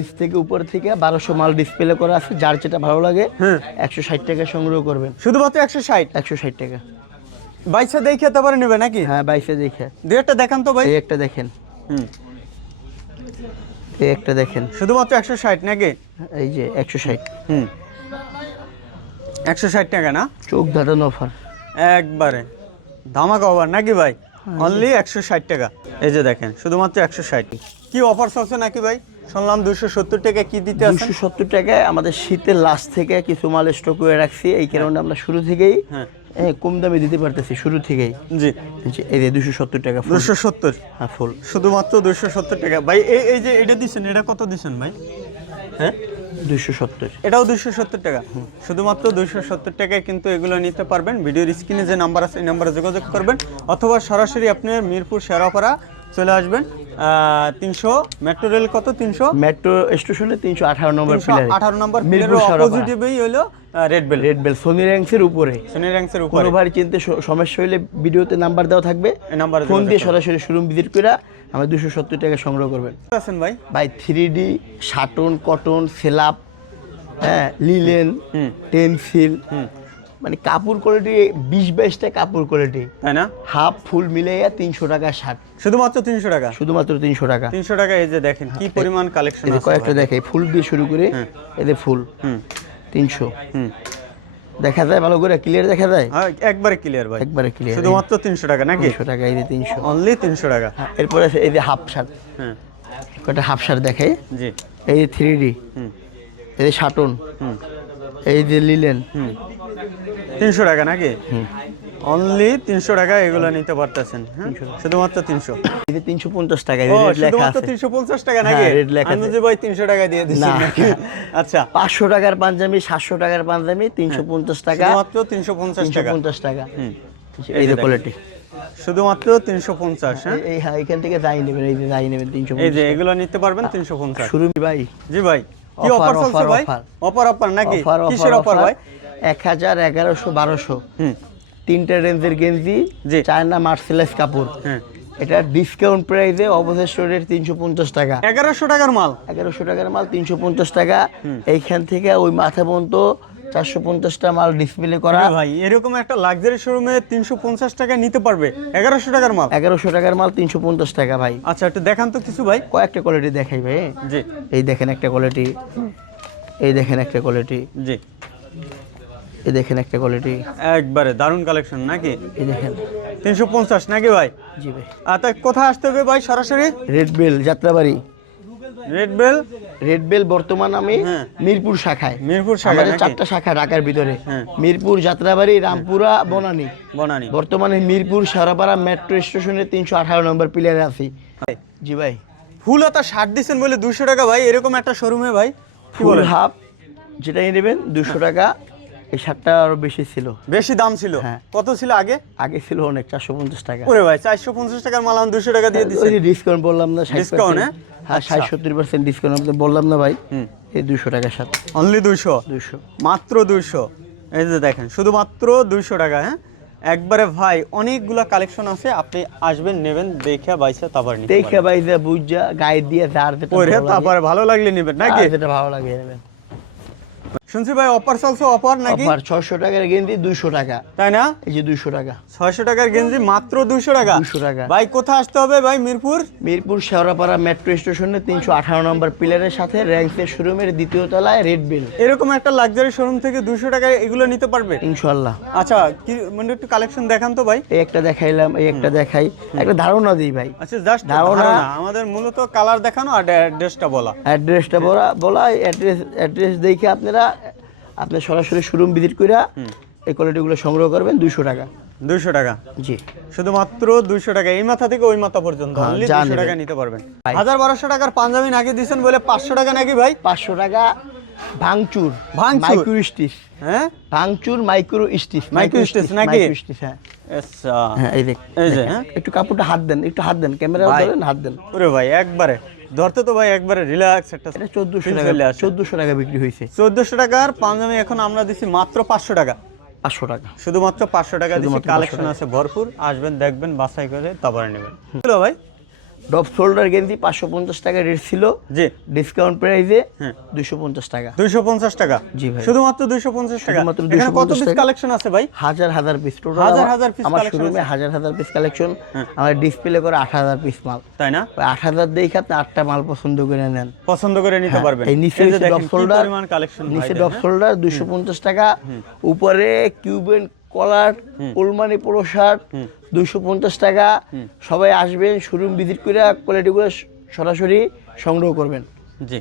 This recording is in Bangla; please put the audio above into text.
নিচ থেকে উপর থেকে বারোশো মাল ডিসপ্লে করা আছে যার যেটা ভালো লাগে হ্যাঁ। একশো ষাট টাকা সংগ্রহ করবেন। শুধুমাত্র একশো ষাট? একশো ষাট টাকা। বাইশে দেখে তারপরে নেবে নাকি? হ্যাঁ বাইশে দেখে। দু একটা দেখান তো ভাই। একটা দেখেন। হুম। এই একটা দেখেন। শুধুমাত্র একশো ষাট নাকি? এই যে একশো ষাট। হুম। একশো ষাট টাকা না? চোখ ধাঁধানো অফার একবারে। ধামাকা ওভার নাকি ভাই? অনলি একশো ষাট টাকা। এই যে দেখেন শুধুমাত্র একশো ষাট। কি অফার চলছে নাকি ভাই? শুনলাম দুশো সত্তর টাকা কি দিতে দুশো সত্তর টাকায় আমাদের শীতের লাস্ট থেকে কিছু মাল স্টক করে রাখছি। এই কারণে আমরা শুরু থেকেই হ্যাঁ। কম দামে দিতে পারতেছি শুরু থেকেই। জি। এই যে- এই যে দুশো সত্তর টাকা দুশো সত্তর? হ্যাঁ ফুল। শুধুমাত্র দুশো সত্তর টাকা। ভাই এই এই যে এটা দিচ্ছেন এটা কত দিচ্ছেন ভাই? হ্যাঁ? দুশো সত্তর। এটাও দুশো সত্তর টাকা। শুধুমাত্র দুশো সত্তর টাকায় কিন্তু এগুলো নিতে পারবেন। ভিডিওর স্ক্রিনে যে নাম্বার আছে এই নাম্বারে যোগাযোগ করবেন। অথবা সরাসরি আপনি মিরপুর শেরাপাড়া চলে আসবেন তিনশো মেট্রো রেল কত? তিনশো? মেট্রো স্টেশনে তিনশো আঠারো নম্বর আঠারো নম্বর মিরপুর অপোজিটিভই হলো Red Bell Red Bell Sony র্যাঙ্কসের উপরে। সোনি র্যাঙ্কসের উপরে। কোনো ভাই চিনতে সমস্যা হলে ভিডিওতে নাম্বার দেওয়া থাকবে। এই নাম্বারে ফোন দিয়ে সরাসরি শোরুম ভিজিট করে আমরা দুশো সত্তর টাকা সংগ্রহ করবেন। আছেন ভাই? ভাই থ্রি ডি সাটন কটন সেলাপ হ্যাঁ লিলেন টেনসিল মানে কাপড় কোয়ালিটি বিশ বাইশটা কাপড় কোয়ালিটি তাই না? হাফ ফুল মিলাইয়া তিনশো টাকা ষাট। শুধুমাত্র তিনশো টাকা? শুধুমাত্র তিনশো টাকা। তিনশো টাকা এই যে দেখেন কি পরিমাণ কালেকশন কয়েকটা দেখে ফুল দিয়ে শুরু করে হ্যাঁ। এদের ফুল হুম। তিনশো। হুম। দেখা যায় ভালো করে? ক্লিয়ার দেখা যায়? হ্যাঁ, একবারে ক্লিয়ার ভাই। একবারে ক্লিয়ার শুধুমাত্র তিনশো টাকা নাকি? তিনশো টাকা এই যে তিনশো। অনলি তিনশো টাকা। এরপরে আছে এই যে হাফ শার্ট হ্যাঁ কয়টা হাফ শার্ট দেখে জি। এই যে থ্রি ডি এই যে শাটন এই যে লিলেন হুম। তিনশো টাকা নাকি? অনলি তিনশো টাকা এগুলো নিতে পারতেছেন হ্যাঁ? শুধুমাত্র তিনশো। তিনশো পঞ্চাশ টাকা শুধুমাত্র তিনশো পঞ্চাশ টাকা নাকি? হ্যাঁ, লেখা আমি যে ভাই তিনশো টাকা দিয়ে দিচ্ছি আচ্ছা। পাঁচশো টাকার পাঞ্জাবি সাতশো টাকার পাঞ্জাবি তিনশো পঞ্চাশ টাকা। মাত্র তিনশো পঞ্চাশ টাকা। পঞ্চাশ টাকা। এই যে কোয়ালিটি শুধুমাত্র তিনশো পঞ্চাশ হ্যাঁ? এই হ্যাঁ এখান থেকে যাই নেবেন এই যে যাই নেবেন তিনশো এই যে এগুলো নিতে পারবেন তিনশো পঞ্চাশ। শুরু ভাই। জি ভাই। কি অফার চলছে ভাই? অফার অফার নাকি? কিসের অফার ভাই? এক হাজার এগারোশো বারোশো। হুম। তিনটে রেঞ্জের গেঞ্জি। চায়না মার্সেলাইজ কাপড়। এটা ডিসকাউন্ট প্রাইসে অবশেষ রেট তিনশো পঞ্চাশ টাকা। এগারোশো টাকার মাল? এগারোশো টাকার মাল তিনশো পঞ্চাশ টাকা। এইখান থেকে ওই মাথা পর্যন্ত চারশো পঞ্চাশটা মাল ডিসপ্লে করা। ভাই এরকম একটা লাক্সারি শোরুমে তিনশো পঞ্চাশ টাকা নিতে পারবে। এগারোশো টাকার মাল? এগারোশো টাকার মাল তিনশো পঞ্চাশ টাকা ভাই। আচ্ছা একটু দেখান তো কিছু ভাই। কয়েকটা কোয়ালিটি দেখাই ভাই জি। এই দেখেন একটা কোয়ালিটি এই দেখেন একটা কোয়ালিটি জি। এই দেখেন একটা কোয়ালিটি একবারে দারুণ কালেকশন নাকি? এই দেখেন। তিনশো পঞ্চাশ নাকি ভাই? জি ভাই। আর তাই কোথায় আসতে হবে ভাই সরাসরি? Red Bell Jatrabari. Red Bell Red Bell বর্তমান আমি হ্যাঁ। মিরপুর শাখায়। মিরপুর শাখা আমাদের নাকি? চারটা শাখা ঢাকার ভিতরে। হ্যাঁ। মিরপুর যাত্রাবাড়ি রামপুরা বনানী। বনানি। বর্তমানে মিরপুর সারাপাড়া মেট্রো স্টেশনের তিনশো আঠারো নম্বর পিলারে আছি। জি ভাই। ফুল হাতা শার্ট দিচ্ছেন বলে দুশো টাকা ভাই। এরকম একটা শোরুমে ভাই। ফুল হাফ যেটাই নেবেন দুশো টাকা। এই শার্টটা আরও বেশি ছিল। বেশি দাম ছিল? হ্যাঁ। কত ছিল আগে? আগে ছিল অনেক চারশো পঞ্চাশ টাকা। ওরে ভাই চারশো পঞ্চাশ টাকার মাল আমি দুশো টাকা দিয়ে দিচ্ছি ডিসকাউন্ট বললাম না Discount, হ্যাঁ? ষাট আচ্ছা। সত্তর পার্সেন্ট ডিসকাউন্ট আপনাদের বললাম না ভাই এই দুশো টাকার সাথে অনলি দুশো দুশো মাত্র দুইশো? এই যে দেখেন শুধুমাত্র দুইশো টাকা হ্যাঁ? একবারে ভাই অনেকগুলা কালেকশন আছে আপনি আসবেন নেবেন দেখে বাইসে তারপর দেখে ভাই বুঝা গায়ে দিয়ে যার ভালো তারপরে ভালো লাগলে নেবেন নাকি? সেটা ভালো লাগে নেবেন। শুনছি ভাই অফার চলছে অফার নাকি? অফার ছশো টাকার গেঞ্জি দুইশো টাকা। তাই না? এই যে দুইশো টাকা। ছয়শো টাকার গেঞ্জি মাত্র দুইশো টাকা? 200 টাকা। ভাই কোথায় আসতে হবে ভাই মিরপুর? মিরপুর শেওড়াপাড়া মেট্রো স্টেশনে তিনশো আঠারো নম্বর পিলারের সাথে র্যাঙ্কের শোরুমের দ্বিতীয় তলায় রেড বিল এরকম একটা লাক্সারি শোরুম থেকে দুশো টাকায় এগুলো নিতে পারবে? ইনশাল্লাহ আচ্ছা কি মানে একটু কালেকশন দেখান তো ভাই। এই একটা দেখাইলাম এই একটা দেখাই। একটা ধারণা দিই ভাই। আচ্ছা জাস্ট ধারণা- ধারণা। আমাদের মূলত কালার দেখানো আর অ্যাড্রেসটা বলা। অ্যাড্রেসটা বলা বলা অ্যাড্রেস অ্যাড্রেস দেখে আপনারা আপনি সরাসরি শোরুম ভিজিট করে এই কোয়ালিটিগুলো সংগ্রহ করবেন দুইশো টাকা। দুইশো টাকা? জি। শুধুমাত্র দুইশো টাকা এই মাথা থেকে ওই মাথা পর্যন্ত হ্যাঁ, দুশো টাকা নিতে পারবেন। হাজার বারোশো টাকার পাঞ্জাবি নাকি দিচ্ছেন বলে পাঁচশো টাকা নাকি ভাই? পাঁচশো টাকা ভাঙচুর। ভাঙচুর? Micro stitch. হ্যাঁ? ভাঙচুর মাইক্রো স্টিচ। Micro stitch নাকি? মাইক্রো স্টিচ হ্যাঁ। আচ্ছা। হ্যাঁ এই দেখ এই যে, হ্যাঁ? একটু কাপড়টা হাত দেন একটু হাত দেন। ক্যামেরা ধরেন হাত দেন। ওরে ভাই একবারে। ধরতে তো ভাই একবারে রিল্যাক্স একটা চোদ্দশো টাকা চোদ্দশো টাকা বিক্রি হয়েছে। চোদ্দশো টাকার পাঞ্জাবি এখন আমরা দিছি মাত্র পাঁচশো টাকা। পাঁচশো টাকা। শুধুমাত্র পাঁচশো টাকা দিচ্ছি কালেকশন আছে ভরপুর। আসবেন দেখবেন বাছাই করে তারপরে নেবেন। ভাই? ডপ শোল্ডার গেঞ্জি পাঁচশো পঞ্চাশ টাকা রেট ছিল। জি। ডিসকাউন্ট প্রাইসে হ্যাঁ। দুশো পঞ্চাশ টাকা। দুইশো পঞ্চাশ টাকা? জি ভাই। শুধুমাত্র দুইশো পঞ্চাশ টাকা? এখানে কত পিস কালেকশন আছে ভাই? হাজার হাজার পিস টোটাল হাজার হাজার piece আমার collection শোরুমে হ্যাঁ। হাজার হাজার পিস কালেকশন আমার ডিসপ্লে করে আট হাজার পিস মাল। তাই না? আট হাজার দেখে আপনি আটটা মাল পছন্দ করে নেন। পছন্দ করে নিতে হ্যাঁ, পারবেন। এই নিচে যে ডপ শোল্ডার। কালেকশন নিচে ডপ শোল্ডার দুইশো পঞ্চাশ টাকা। উপরে কিউবেন কলার কুলমানি পোলো শার্ট দুইশো পঞ্চাশ টাকা। সবাই আসবেন শোরুম ভিজিট করে কোয়ালিটিগুলো সরাসরি সংগ্রহ করবেন। জি।